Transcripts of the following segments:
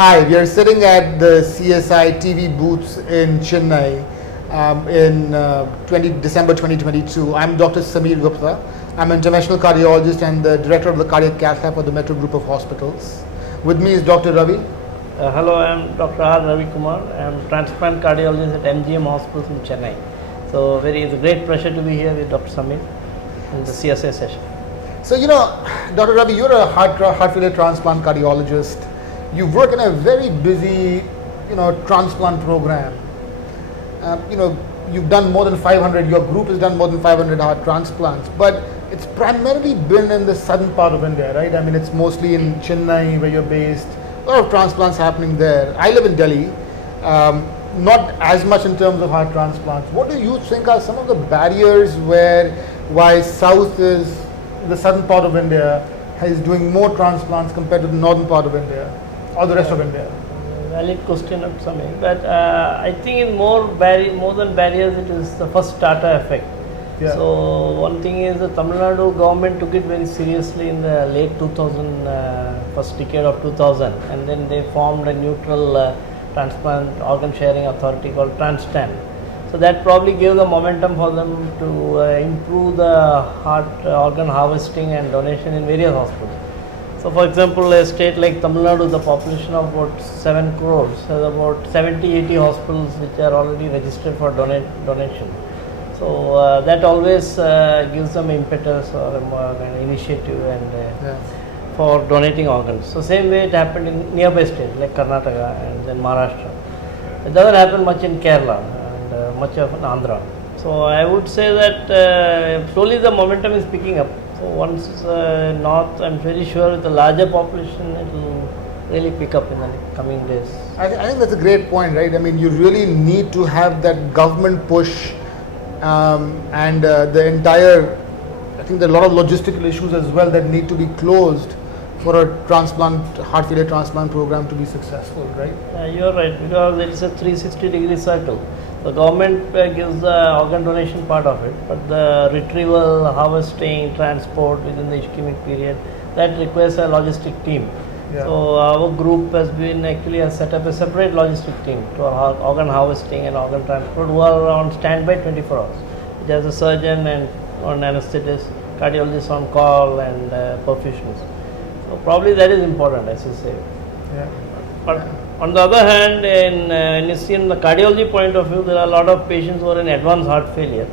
Hi, we are sitting at the CSI TV booths in Chennai in December 2022. I'm Dr. Samir Gupta. I'm an interventional cardiologist and the director of the cardiac cath lab for the Metro Group of Hospitals. With me is Dr. Ravi. Hello, I'm Dr. Ravikumar. I'm transplant cardiologist at MGM Hospitals in Chennai. So it's a great pleasure to be here with Dr. Samir in the CSI session. So, Dr. Ravi, you're a heart failure transplant cardiologist. You work in a very busy, transplant program. You've done more than 500, your group has done more than 500 heart transplants, but it's primarily been in the southern part of India, right? I mean, it's mostly in Chennai where you're based. A lot of transplants happening there. I live in Delhi, not as much in terms of heart transplants. What do you think are some of the barriers why south is, the southern part of India is doing more transplants compared to the northern part of India or the rest of India? Valid question, Samir. But I think in more than barriers, it is the first starter effect. Yeah. So one thing is the Tamil Nadu government took it very seriously in the late 2000, first decade of 2000, and then they formed a neutral transplant organ sharing authority called Transplant. So that probably gave the momentum for them to improve the heart organ harvesting and donation in various hospitals. So for example, a state like Tamil Nadu, the population of about 7 crores, has about 70-80 hospitals which are already registered for donation. So that always gives them impetus or an initiative and for donating organs. So same way it happened in nearby states like Karnataka and then Maharashtra. It doesn't happen much in Kerala and much of in Andhra. So I would say that slowly the momentum is picking up. So once north, I'm very sure with the larger population, it will really pick up in the coming days. I think that's a great point, right? I mean, you really need to have that government push and the entire, I think there are a lot of logistical issues as well that need to be closed for a heart failure transplant program to be successful, right? You're right, because it's a 360-degree circle. The government gives the organ donation part of it, but the retrieval, harvesting, transport within the ischemic period, that requires a logistic team. Yeah. So our group has been actually set up a separate logistic team to organ harvesting and organ transport who are on standby 24 hours. It has a surgeon and an anesthetist, cardiologist on call and perfusionists. So probably that is important, as you say. Yeah. But on the other hand, when you see in the cardiology point of view, there are a lot of patients who are in advanced heart failure,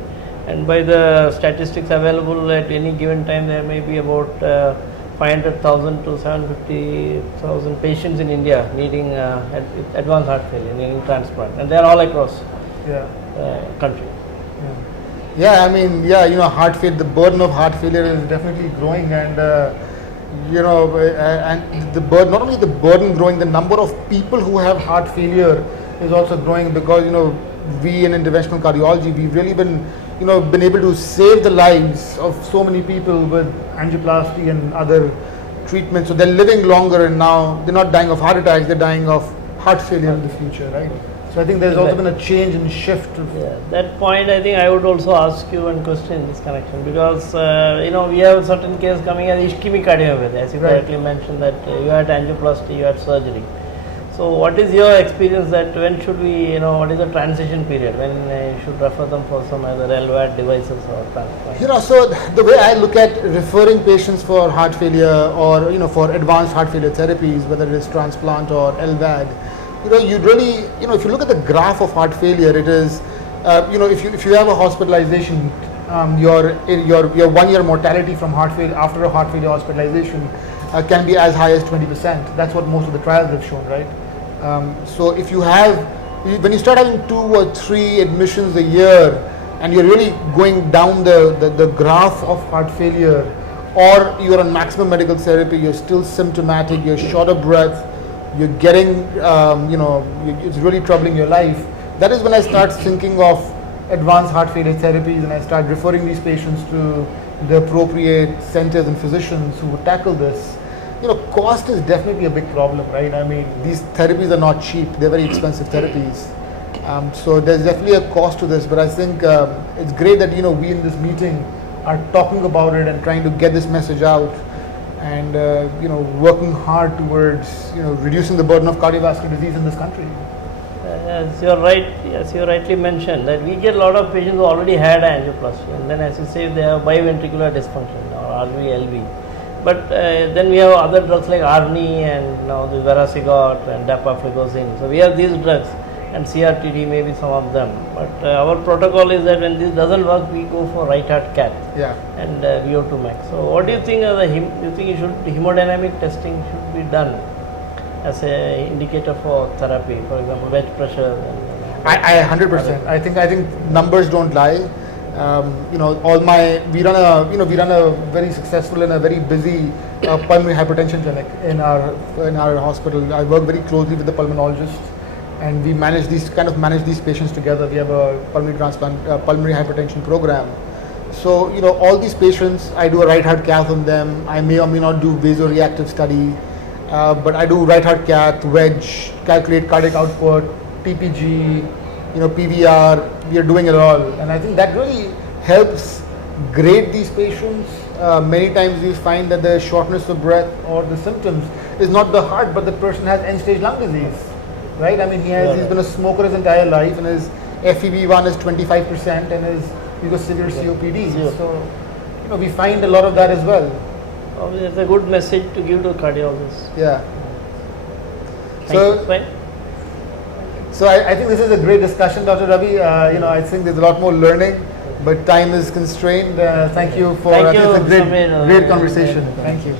and by the statistics available at any given time, there may be about 500,000 to 750,000 patients in India needing advanced heart failure, needing transplant, and they are all across the country. Yeah, I mean, heart failure, the burden of heart failure is definitely growing, and and the burden, not only the burden growing, the number of people who have heart failure is also growing because, we in interventional cardiology, we've really been able to save the lives of so many people with angioplasty and other treatments. So they're living longer, and now they're not dying of heart attacks, they're dying of heart failure in the future, right? So I think there's also been a change and shift. That point, I think I would also ask you one question in this connection, because we have certain case coming as ischemic cardiomyopathy, as you correctly mentioned that you had angioplasty, you had surgery. So what is your experience that when should we, what is the transition period, when you should refer them for some other LVAD devices or transplant? So the way I look at referring patients for heart failure or, for advanced heart failure therapies, whether it is transplant or LVAD, you really, if you look at the graph of heart failure, it is, if you have a hospitalization, your 1 year mortality from heart failure after a heart failure hospitalization can be as high as 20%. That's what most of the trials have shown, right? So if you have, when you start having 2 or 3 admissions a year, and you're really going down the graph of heart failure, or you're on maximum medical therapy, you're still symptomatic, you're short of breath, you're getting, it's really troubling your life. That is when I start thinking of advanced heart failure therapies, and I start referring these patients to the appropriate centers and physicians who would tackle this. Cost is definitely a big problem, right? I mean, these therapies are not cheap; they're very expensive therapies. So there's definitely a cost to this, but I think it's great that we in this meeting are talking about it and trying to get this message out. and working hard towards reducing the burden of cardiovascular disease in this country. As you are right, as you rightly mentioned, that we get a lot of patients who already had angioplasty, and then as you say, they have biventricular dysfunction or RV, LV. But then we have other drugs like Arni and now the Verasigot and Dapagliflozin. So we have these drugs, and CRTD may be some of them. But our protocol is that when this doesn't work, we go for right heart cath and VO2 max. So what do you think? You think hemodynamic testing should be done as a indicator for therapy, for example, wedge pressure? I 100%. I think numbers don't lie. We run a very successful and a very busy pulmonary hypertension clinic in our hospital. I work very closely with the pulmonologist, and we manage these patients together. We have a pulmonary transplant, pulmonary hypertension program. So all these patients, I do a right heart cath on them. I may or may not do vasoreactive study, but I do right heart cath, wedge, calculate cardiac output, TPG, PVR. We are doing it all, and I think that really helps grade these patients. Many times we find that the shortness of breath or the symptoms is not the heart, but the person has end-stage lung disease, right? I mean, he's been a smoker his entire life, and his FEV1 is 25%, and he's got severe COPD. So, we find a lot of that as well. It's a good message to give to cardiologists. Yeah. Thank you. So I think this is a great discussion, Dr. Ravi. I think there's a lot more learning, but time is constrained. Thank you for Thank you, it's a great conversation. Thank you.